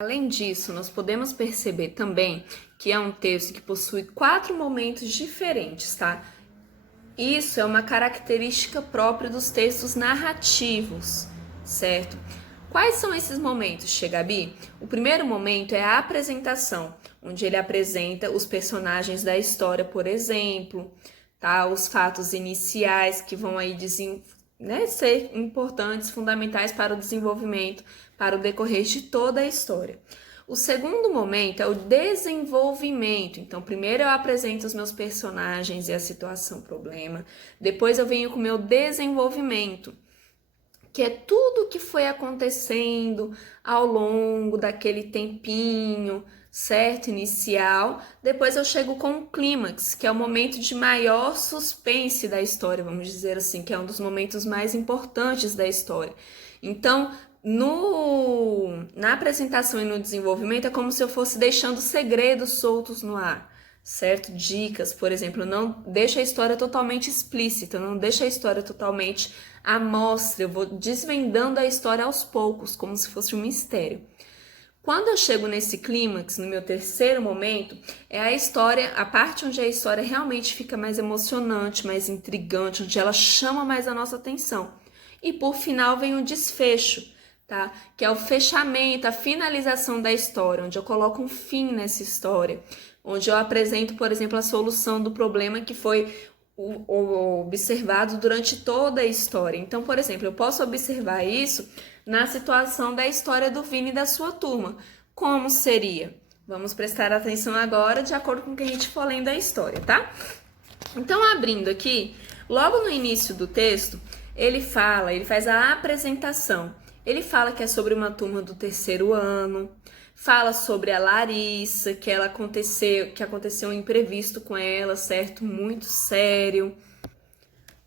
Além disso, nós podemos perceber também que é um texto que possui 4 momentos diferentes, tá? Isso é uma característica própria dos textos narrativos, certo? Quais são esses momentos, Gabi? O primeiro momento é a apresentação, onde ele apresenta os personagens da história, por exemplo, tá? Os fatos iniciais que vão aí ser importantes, fundamentais para o desenvolvimento, para o decorrer de toda a história. O segundo momento é o desenvolvimento. Então, primeiro eu apresento os meus personagens e a situação, problema. Depois eu venho com o meu desenvolvimento, que é tudo o que foi acontecendo ao longo daquele tempinho, certo? Inicial. Depois eu chego com o clímax, que é o momento de maior suspense da história, vamos dizer assim, que é um dos momentos mais importantes da história. Então, na apresentação e no desenvolvimento é como se eu fosse deixando segredos soltos no ar, certo? Dicas, por exemplo, não deixa a história totalmente explícita, não deixa a história totalmente à mostra, eu vou desvendando a história aos poucos, como se fosse um mistério. Quando eu chego nesse clímax, no meu terceiro momento, é a história, a parte onde a história realmente fica mais emocionante, mais intrigante, onde ela chama mais a nossa atenção. E por final vem o desfecho, tá? Que é o fechamento, a finalização da história, onde eu coloco um fim nessa história, onde eu apresento, por exemplo, a solução do problema que foi observado durante toda a história. Então, por exemplo, eu posso observar isso na situação da história do Vini e da sua turma. Como seria? Vamos prestar atenção agora de acordo com o que a gente for lendo a história, tá? Então, abrindo aqui, logo no início do texto, ele faz a apresentação. Ele fala que é sobre uma turma do terceiro ano, fala sobre a Larissa, que aconteceu um imprevisto com ela, certo? Muito sério,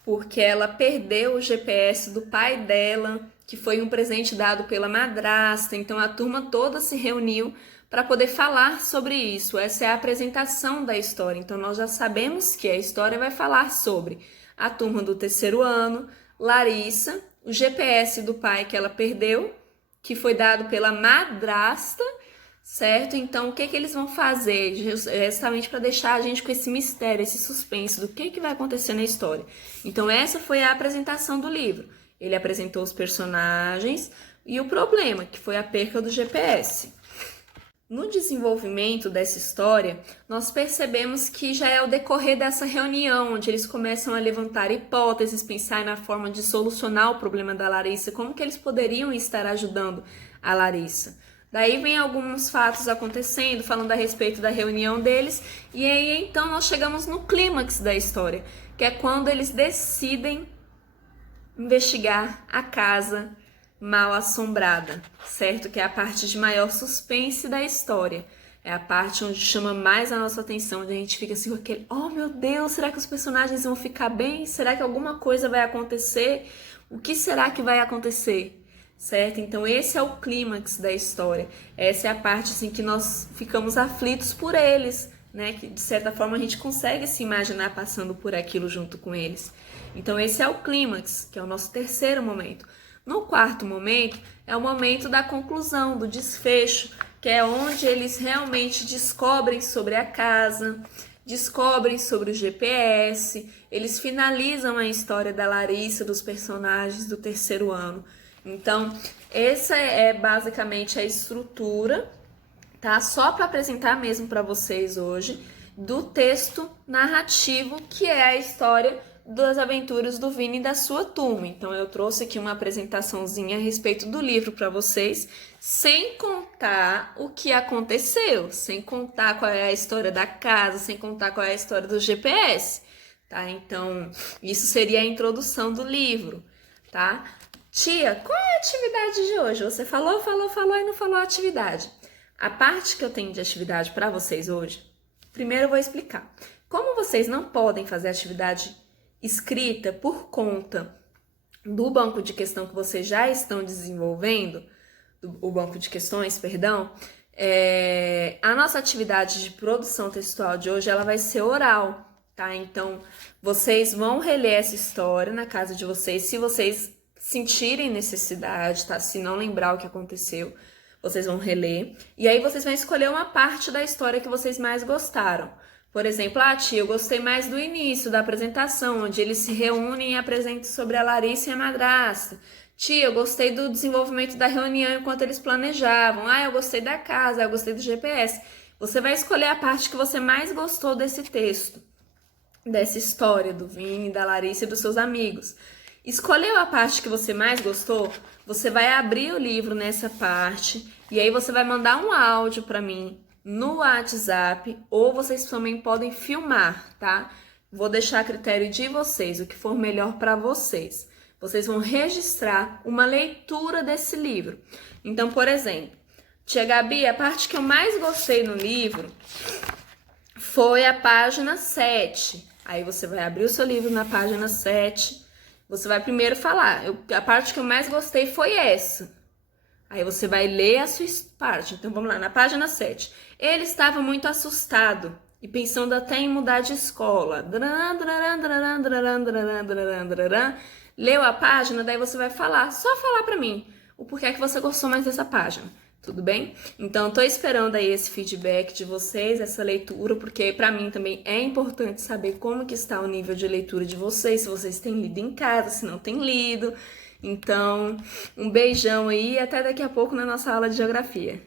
porque ela perdeu o GPS do pai dela, que foi um presente dado pela madrasta. Então a turma toda se reuniu para poder falar sobre isso. Essa é a apresentação da história. Então nós já sabemos que a história vai falar sobre a turma do terceiro ano, Larissa, o GPS do pai que ela perdeu, que foi dado pela madrasta, certo? Então, o que eles vão fazer? Justamente para deixar a gente com esse mistério, esse suspense do que vai acontecer na história. Então, essa foi a apresentação do livro. Ele apresentou os personagens e o problema, que foi a perca do GPS. No desenvolvimento dessa história, nós percebemos que já é o decorrer dessa reunião, onde eles começam a levantar hipóteses, pensar na forma de solucionar o problema da Larissa, como que eles poderiam estar ajudando a Larissa. Daí vem alguns fatos acontecendo, falando a respeito da reunião deles, e aí então nós chegamos no clímax da história, que é quando eles decidem investigar a casa mal assombrada, certo? Que é a parte de maior suspense da história. É a parte onde chama mais a nossa atenção, onde a gente fica assim com aquele, oh meu Deus, será que os personagens vão ficar bem? Será que alguma coisa vai acontecer? O que será que vai acontecer? Certo? Então esse é o clímax da história. Essa é a parte assim que nós ficamos aflitos por eles, né? Que de certa forma a gente consegue se imaginar passando por aquilo junto com eles. Então esse é o clímax, que é o nosso terceiro momento. No quarto momento é o momento da conclusão, do desfecho, que é onde eles realmente descobrem sobre a casa, descobrem sobre o GPS, eles finalizam a história da Larissa, dos personagens do terceiro ano. Então, essa é basicamente a estrutura, tá? Só para apresentar mesmo para vocês hoje, do texto narrativo, que é a história das aventuras do Vini e da sua turma. Então, eu trouxe aqui uma apresentaçãozinha a respeito do livro para vocês, sem contar o que aconteceu, sem contar qual é a história da casa, sem contar qual é a história do GPS, tá? Então, isso seria a introdução do livro, tá? Tia, qual é a atividade de hoje? Você falou e não falou a atividade. A parte que eu tenho de atividade para vocês hoje, primeiro eu vou explicar. Como vocês não podem fazer atividade escrita por conta do banco de questão que vocês já estão desenvolvendo, o banco de questões, perdão, a nossa atividade de produção textual de hoje, ela vai ser oral, tá? Então, vocês vão reler essa história na casa de vocês, se vocês sentirem necessidade, tá? Se não lembrar o que aconteceu, Vocês vão reler e aí vocês vão escolher uma parte da história que vocês mais gostaram. Por exemplo, tia, eu gostei mais do início da apresentação, onde eles se reúnem e apresentam sobre a Larissa e a madrasta. Tia, eu gostei do desenvolvimento da reunião enquanto eles planejavam. Eu gostei da casa, eu gostei do GPS. Você vai escolher a parte que você mais gostou desse texto, dessa história do Vini, da Larissa e dos seus amigos. Escolheu a parte que você mais gostou? Você vai abrir o livro nessa parte e aí você vai mandar um áudio para mim no WhatsApp, ou vocês também podem filmar, tá? Vou deixar a critério de vocês, o que for melhor para vocês. Vocês vão registrar uma leitura desse livro. Então, por exemplo, tia Gabi, a parte que eu mais gostei no livro foi a página 7. Aí você vai abrir o seu livro na página 7. Você vai primeiro falar, a parte que eu mais gostei foi essa. Aí você vai ler a sua parte. Então vamos lá, na página 7. Ele estava muito assustado e pensando até em mudar de escola. Leu a página, daí você vai falar, só falar pra mim o porquê que você gostou mais dessa página. Tudo bem? Então eu tô esperando aí esse feedback de vocês, essa leitura, porque pra mim também é importante saber como que está o nível de leitura de vocês, se vocês têm lido em casa, se não têm lido. Então, um beijão aí e até daqui a pouco na nossa aula de geografia.